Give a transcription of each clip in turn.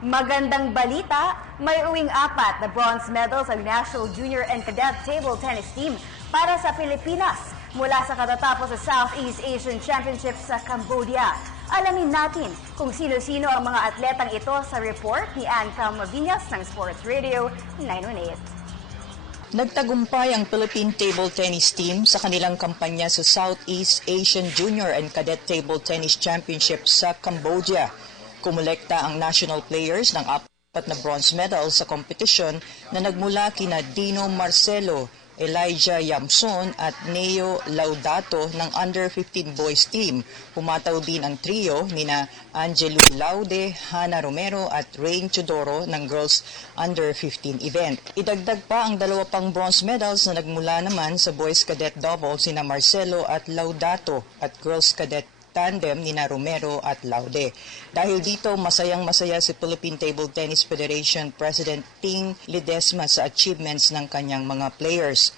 Magandang balita, may uwing 4 na bronze medals ang National Junior and Cadet Table Tennis Team para sa Pilipinas mula sa katatapos sa Southeast Asian Championship sa Cambodia. Alamin natin kung sino-sino ang mga atletang ito sa report ni Ann Calmavinas ng Sports Radio 918. Nagtagumpay ang Philippine Table Tennis Team sa kanilang kampanya sa Southeast Asian Junior and Cadet Table Tennis Championship sa Cambodia. Kumolekta ang national players ng 4 na bronze medals sa kompetisyon na nagmula kina Dino Marcelo, Elijah Yamson at Neo Laudato ng Under-15 Boys Team. Pumataw din ang trio nina Angelo Laude, Hana Romero at Rain Chodoro ng Girls Under-15 event. Idagdag pa ang 2 pang bronze medals na nagmula naman sa Boys Cadet Double sina Marcelo at Laudato at Girls Cadet tandem nina Romero at Laude. Dahil dito, masayang-masaya si Philippine Table Tennis Federation President Ting Ledesma sa achievements ng kanyang mga players.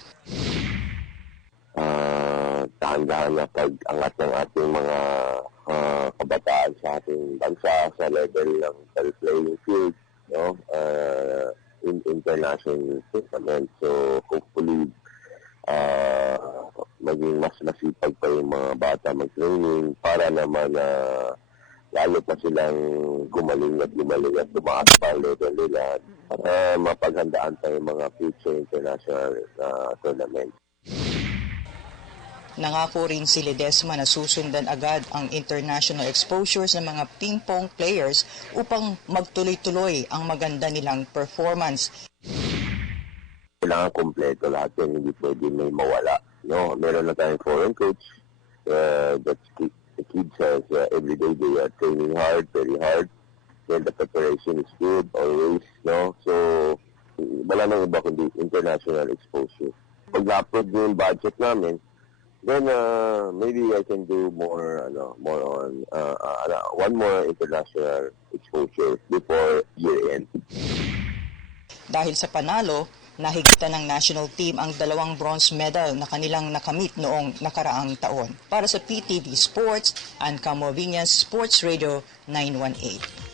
Dahan-dahan na pag-angat ng ating mga kabataan sa ating bansa sa level ng playing field, no? In international tournament. So hopefully maging mas masipag pa yung mga bata mag-training para naman lalo pa silang gumaling at tumaas pa ang level nila para mapaghandaan pa yung mga future international tournament. Nangako rin si Ledesma na susundan agad ang international exposures ng mga ping-pong players upang magtuloy-tuloy ang maganda nilang performance. Kailangan kompleto lahat yan, hindi pwede may mawala. No, meron na tayong foreign coach. The kids says every day they are training hard, very hard. Then the preparation is good always, no. So wala nang iba kundi international exposure. Pag na-approve yung budget namin, then maybe I can do more on one more international exposure before year end. Dahil sa panalo, nahigitan ng national team ang 2 bronze medal na kanilang nakamit noong nakaraang taon. Para sa PTV Sports, Ann Calmavinas, Sports Radio 918.